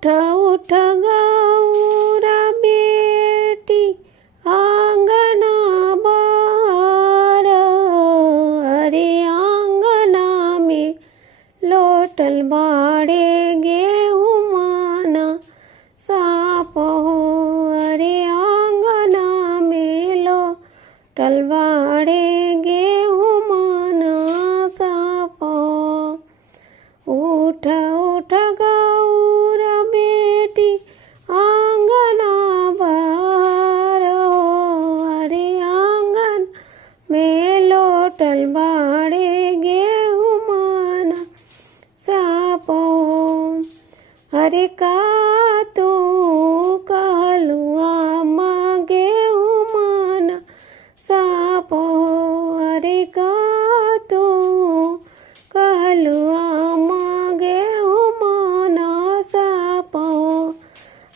उठ उठ गौरा बेटी आंगना बार, अरे आंगना में लोटल बाड़े गेहूँ माना साप हो, अरे आंगना में लोटल बाड़े गेहूँ माना साप हो। उठ उठ गौरा बेटी आंगना बार हो, अरे आंगन में लोटल बाड़े गेहूँ माना साप हो। अरे का तू कहलुआ माँ गेहूँ माना साप हो, अरे का तू कहलुआ माँ गेहूँ माना साप हो।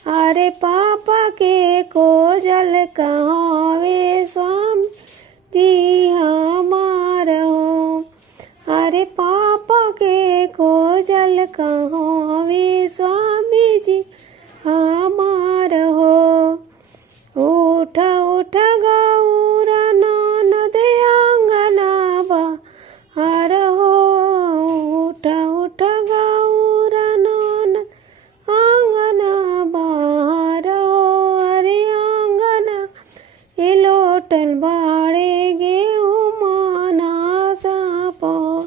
अरे पापा के खोजल कहाँ वे स्वामी जी हमार हो, अरे पापा के खोजल कहाँ वे स्वामी जी हमार हो। उठ उठ गौरा ननद आंगना बाहर हो, उठ उठ गौरा ननद आंगना बाहर हो, अरे आंगना ये लोटल बाड़े गेहूँ माना साप हो,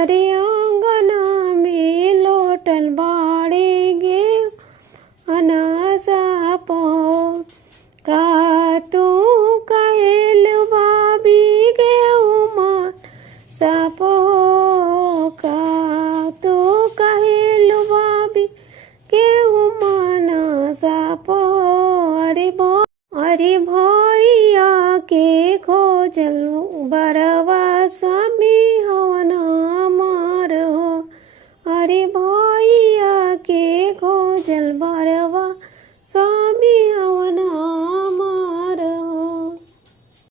अरे आंगना में लोटल बाड़े गेहूँ माना साप हो। का तू कहल भाभी गेहूँ मान साप हो, का तू कहल भाभी गेहूँ माना साप हो, अरे भैया के खोजल बरवा स्वामी हवन हमार हो, अरे भैया के खोजल बरवा स्वामी हवन